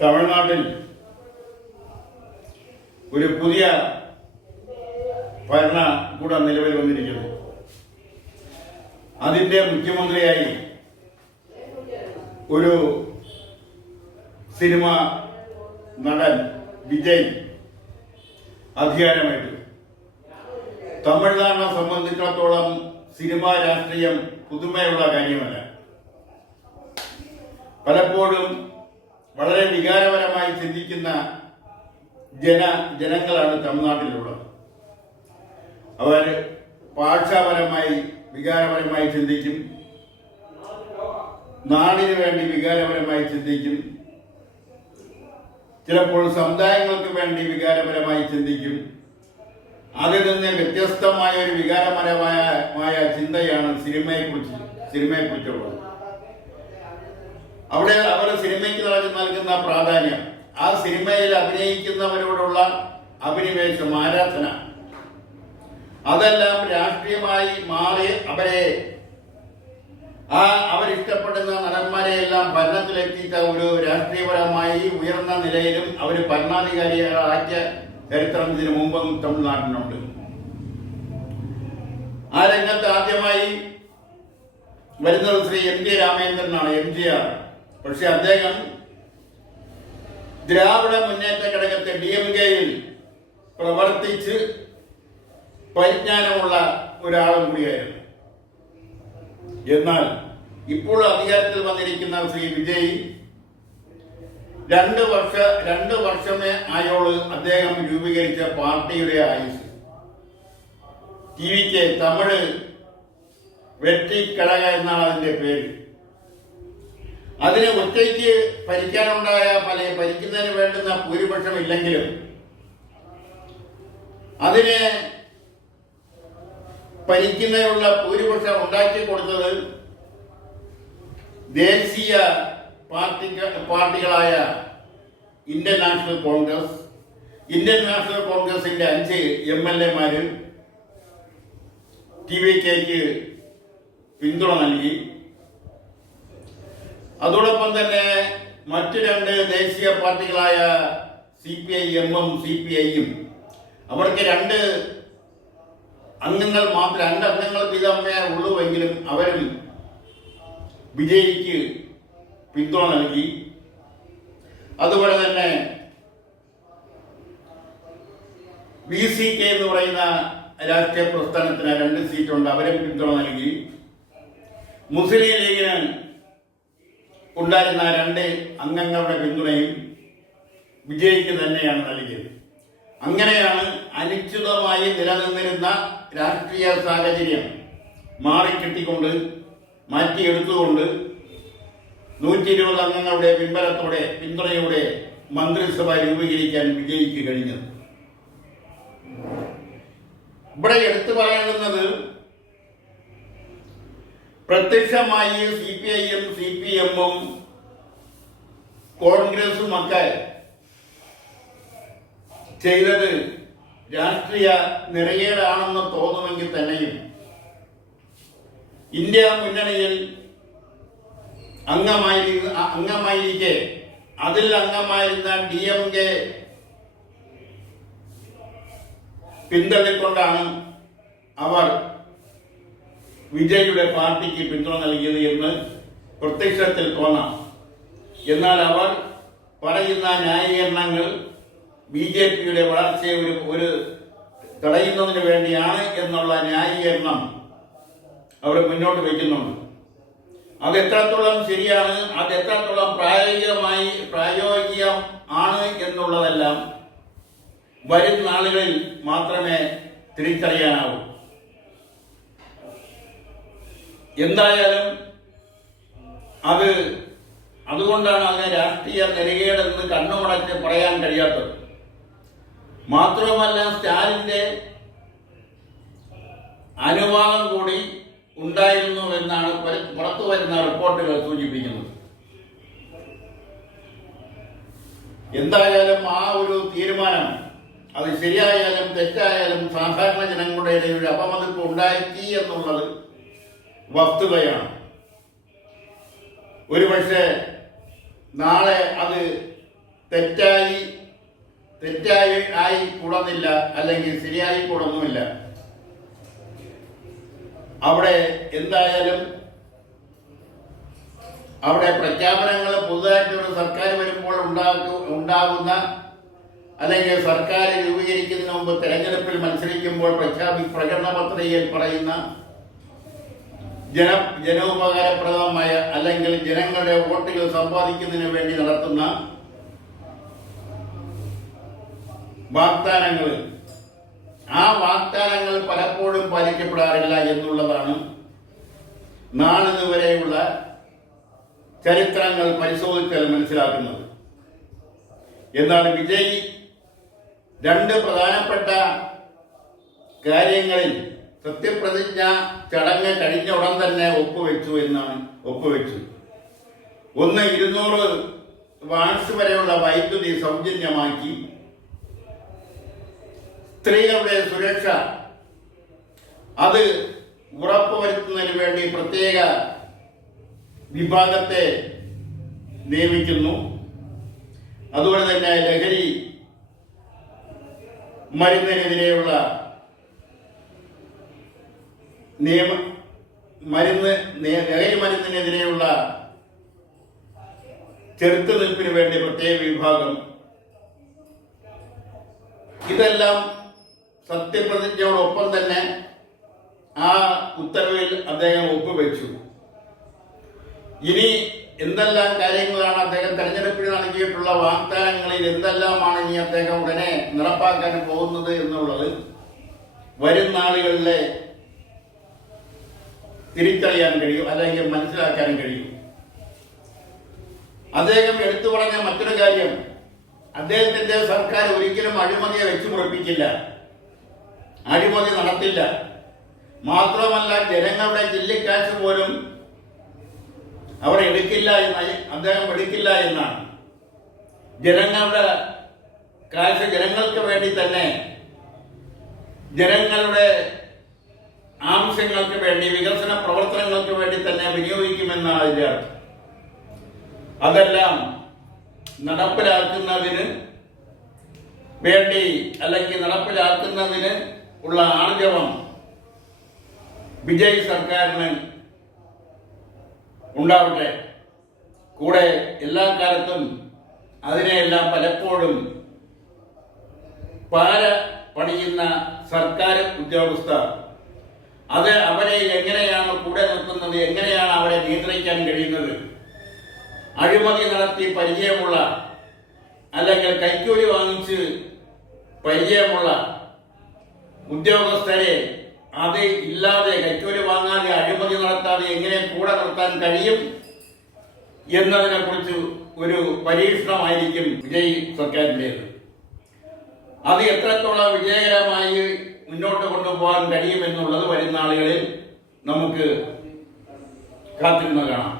തമിഴ്നാട്ടിൽ ഒരു പുതിയ ഭരണകൂടം നിലവിൽ വന്നിരിക്കുന്നു. അതിന്റെ മുഖ്യമന്ത്രിയായി ഒരു സിനിമ നടൻ വിജയ് അധികാരമേറ്റു. തമിഴ്നാടിനെ സംബന്ധിച്ചിടത്തോളം സിനിമാ രാഷ്ട്രീയം പുതുമയുള്ള കാര്യമല്ല. പലപ്പോഴും വളരെ വികാരപരമായി ചിന്തിക്കുന്ന ജനങ്ങളാണ് തമിഴ്നാട്ടിലുള്ളത്. അവർ ഭാഷാപരമായി വികാരപരമായി ചിന്തിക്കും, നാടിനു വേണ്ടി വികാരപരമായി ചിന്തിക്കും, ചിലപ്പോൾ സമുദായങ്ങൾക്ക് വേണ്ടി വികാരപരമായി ചിന്തിക്കും. അതിൽ നിന്ന് വ്യത്യസ്തമായ ഒരു വികാരപരമായ ചിന്തയാണ് സിനിമയെക്കുറിച്ചുള്ളത്. അവിടെ അവർ സിനിമയ്ക്ക് നൽകുന്ന പ്രാധാന്യം, ആ സിനിമയിൽ അഭിനയിക്കുന്നവരോടുള്ള അഭിനിവേശം, ആരാധന, അതെല്ലാം രാഷ്ട്രീയമായി മാറി അവരിഷ്ടപ്പെടുന്ന നടന്മാരെയെല്ലാം ഭരണത്തിലെത്തിച്ച ഒരു രാഷ്ട്രീയപരമായി ഉയർന്ന നിലയിലും അവർ ഭരണാധികാരികളാക്കിയ ചരിത്രം ഇതിനു മുമ്പും തമിഴ്നാട്ടിനുണ്ട്. ആ രംഗത്ത് ആദ്യമായി വരുന്നത് ശ്രീ എം.ജി. രാമേന്ദ്രനാണ്, എം.ജി.ആർ. പക്ഷെ അദ്ദേഹം ദ്രാവിഡ മുന്നേറ്റ ഘടകത്തെ DMK-യിൽ പ്രവർത്തിച്ച് പരിജ്ഞാനമുള്ള ഒരാളും കൂടിയായിരുന്നു. എന്നാൽ ഇപ്പോൾ അധികാരത്തിൽ വന്നിരിക്കുന്ന ശ്രീ വിജയ് രണ്ട് വർഷമേ ആയോള് അദ്ദേഹം രൂപീകരിച്ച പാർട്ടിയുടെ ആയുസ്. TVK, തമിഴ് വെട്രി കഴക എന്നാണ് അതിന്റെ പേര്. അതിന് ഒറ്റയ്ക്ക് ഭരിക്കുന്നതിന് വേണ്ടുന്ന ഭൂരിപക്ഷം ഇല്ലെങ്കിലും അതിനെ ഭരിക്കുന്നതിനുള്ള ഭൂരിപക്ഷം ഉണ്ടാക്കി കൊടുത്തത് ദേശീയ പാർട്ടികളായ ഇന്ത്യൻ നാഷണൽ കോൺഗ്രസിന്റെ 5 MLA-മാര് TVK-ക്ക് പിന്തുണ നൽകി. അതോടൊപ്പം തന്നെ മറ്റു 2 ദേശീയ പാർട്ടികളായ CPIM-ഉം CPI-യും അവർക്ക് 2 അംഗങ്ങൾ വീതമേ ഉള്ളുവെങ്കിലും അവരും വിജയിക്ക് പിന്തുണ നൽകി. അതുപോലെ തന്നെ VCK എന്ന് പറയുന്ന രാഷ്ട്രീയ പ്രസ്ഥാനത്തിന് 2 സീറ്റുണ്ട്, അവരും പിന്തുണ നൽകി. മുസ്ലിം ലീഗിന് ഉണ്ടായിരുന്ന 2 അംഗങ്ങളുടെ പിന്തുണയും വിജയിക്ക് തന്നെയാണ് നൽകിയത്. അങ്ങനെയാണ് അനിശ്ചിതമായി നിലനിന്നിരുന്ന രാഷ്ട്രീയ സാഹചര്യം മാറിക്കിട്ടിക്കൊണ്ട് മാറ്റിയെടുത്തുകൊണ്ട് 120 അംഗങ്ങളുടെ പിന്തുണയോടെ മന്ത്രിസഭ രൂപീകരിക്കാൻ വിജയിക്ക് കഴിഞ്ഞത്. ഇവിടെ എടുത്തു പറയേണ്ടുന്നത് പ്രത്യക്ഷമായി CPI-യും CPM-ഉം കോൺഗ്രസും ഒക്കെ ചെയ്തത് രാഷ്ട്രീയ നിറകേടാണെന്ന് തോന്നുമെങ്കിൽ തന്നെയും ഇന്ത്യ മുന്നണിയിൽ അംഗമായിരിക്കെ അതിൽ അംഗമായിരുന്ന DMK പിന്തള്ളിക്കൊണ്ടാണ് അവർ വിജയുടെ പാർട്ടിക്ക് പിന്തുണ നൽകിയത് എന്ന് പ്രത്യക്ഷത്തിൽ തോന്നാം. എന്നാൽ അവർ പറയുന്ന ന്യായീകരണങ്ങൾ BJP-യുടെ വളർച്ചയെ ഒരു തടയുന്നതിന് വേണ്ടിയാണ് എന്നുള്ള ന്യായീകരണം അവർ മുന്നോട്ട് വയ്ക്കുന്നുണ്ട്. അത് എത്രത്തോളം ശരിയാണ്, അത് എത്രത്തോളം പ്രായോഗികം ആണ് എന്നുള്ളതെല്ലാം വരും നാളുകളിൽ മാത്രമേ തിരിച്ചറിയാനാവൂ. എന്തായാലും അതുകൊണ്ടാണ് അതിനെ രാഷ്ട്രീയ നിരകേടെന്ന് കണ്ണുമടച്ച് പറയാൻ കഴിയാത്തത്. മാത്രമല്ല, സ്റ്റാലിന്റെ അനുവാദം കൂടി ഉണ്ടായിരുന്നു എന്നാണ് പുറത്തു വരുന്ന റിപ്പോർട്ടുകൾ സൂചിപ്പിക്കുന്നത്. എന്തായാലും ആ ഒരു തീരുമാനം അത് ശരിയായാലും തെറ്റായാലും സാധാരണ ജനങ്ങളുടെ ഇടയിൽ ഒരു അപമതിപ്പ് ഉണ്ടാക്കി എന്നുള്ളത് വസ്തുതയാണ്. ഒരുപക്ഷെ നാളെ അത് തെറ്റായി തെറ്റായി ആയി കൂടന്നില്ല, അല്ലെങ്കിൽ ശരിയായി കൂടൊന്നുമില്ല. അവിടെ എന്തായാലും അവിടെ പ്രഖ്യാപനങ്ങൾ പുതുതായിട്ടൊരു സർക്കാർ വരുമ്പോൾ ഉണ്ടാകുന്ന, അല്ലെങ്കിൽ സർക്കാർ രൂപീകരിക്കുന്നതിന് മുമ്പ് തെരഞ്ഞെടുപ്പിൽ മത്സരിക്കുമ്പോൾ പ്രകടന പത്രികയിൽ പറയുന്ന ജനോപകാരപ്രദമായ, അല്ലെങ്കിൽ ജനങ്ങളുടെ വോട്ടുകൾ സമ്പാദിക്കുന്നതിന് വേണ്ടി നടത്തുന്ന വാഗ്ദാനങ്ങൾ, ആ വാഗ്ദാനങ്ങൾ പലപ്പോഴും പാലിക്കപ്പെടാറില്ല എന്നുള്ളതാണ് നാളിതുവരെയുള്ള ചരിത്രങ്ങൾ പരിശോധിച്ചാൽ മനസ്സിലാക്കുന്നത്. എന്നാൽ വിജയ് രണ്ട് പ്രധാനപ്പെട്ട കാര്യങ്ങളിൽ സത്യപ്രതിജ്ഞ ചടങ്ങ് കഴിഞ്ഞ ഉടൻ തന്നെ ഒപ്പുവെച്ചു. ഒന്ന്, 200 വാട്സ് വരെയുള്ള വൈദ്യുതി സൗജന്യമാക്കി. സ്ത്രീകളുടെ സുരക്ഷ അത് ഉറപ്പുവരുത്തുന്നതിന് വേണ്ടി പ്രത്യേക വിഭാഗത്തെ നിയമിക്കുന്നു. അതുപോലെ തന്നെ ലഹരി മരുന്നിനെതിരെയുള്ള ലഹരി മരുന്നിനെതിരെയുള്ള ചെറുത്തുനിൽപ്പിന് വേണ്ടി പ്രത്യേക വിഭാഗം. ഇതെല്ലാം സത്യപ്രതിജ്ഞയോടൊപ്പം തന്നെ ആ ഉത്തരവിൽ അദ്ദേഹം ഒപ്പുവെച്ചു. ഇനി എന്തെല്ലാം കാര്യങ്ങളാണ് അദ്ദേഹം തെരഞ്ഞെടുപ്പിൽ നൽകിയിട്ടുള്ള വാഗ്ദാനങ്ങളിൽ എന്തെല്ലാമാണ് ഇനി അദ്ദേഹം ഉടനെ നടപ്പാക്കാൻ പോകുന്നത് എന്നുള്ളത് വരും നാളുകളിലെ തിരിച്ചറിയാൻ കഴിയും, അല്ലെങ്കിൽ മനസ്സിലാക്കാൻ കഴിയും. അദ്ദേഹം എടുത്തു പറഞ്ഞ മറ്റൊരു കാര്യം, അദ്ദേഹത്തിന്റെ സർക്കാർ ഒരിക്കലും അഴിമതിയെ വെച്ചു മുറിപ്പിക്കില്ല, അഴിമതി നടത്തില്ല. മാത്രമല്ല, ജനങ്ങളുടെ ചില്ലിക്കാശ് പോലും അവർ എടുക്കില്ല എന്നാണ്. ജനങ്ങളുടെ കാശ് ജനങ്ങൾക്ക് വേണ്ടി തന്നെ, ജനങ്ങളുടെ ആവശ്യങ്ങൾക്ക് വേണ്ടി, വികസന പ്രവർത്തനങ്ങൾക്ക് വേണ്ടി തന്നെ വിനിയോഗിക്കുമെന്നാണ് അതിന്റെ അർത്ഥം. അതെല്ലാം നടപ്പിലാക്കുന്നതിന് വേണ്ടി, അല്ലെങ്കിൽ നടപ്പിലാക്കുന്നതിന് ഉള്ള ആർജവം വിജയ് സർക്കാരിന് ഉണ്ടാവട്ടെ. കൂടെ എല്ലാ കാലത്തും അതിനെയെല്ലാം പലപ്പോഴും പാര പണിയുന്ന സർക്കാർ ഉദ്യോഗസ്ഥർ, അത് അവരെ എങ്ങനെയാണ് കൂടെ നിർത്തുന്നത്, എങ്ങനെയാണ് അവരെ നിയന്ത്രിക്കാൻ കഴിയുന്നത്, അഴിമതി നടത്തി പരിചയമുള്ള, അല്ലെങ്കിൽ കൈക്കൂലി വാങ്ങിച്ച് പരിചയമുള്ള ഉദ്യോഗസ്ഥരെ അത് ഇല്ലാതെ, കൈക്കൂലി വാങ്ങാതെ, അഴിമതി നടത്താതെ എങ്ങനെ കൂടെ നിർത്താൻ കഴിയും എന്നതിനെ കുറിച്ച് ഒരു പരീക്ഷണമായിരിക്കും വിജയ് സർക്കാരിൻ്റേത്. അത് എത്രത്തോളം വിജയകരമായി മുന്നോട്ട് കൊണ്ടുപോകാൻ കഴിയുമെന്നുള്ളത് വരുന്ന നാളുകളിൽ നമുക്ക് കാത്തിരുന്ന് കാണാം.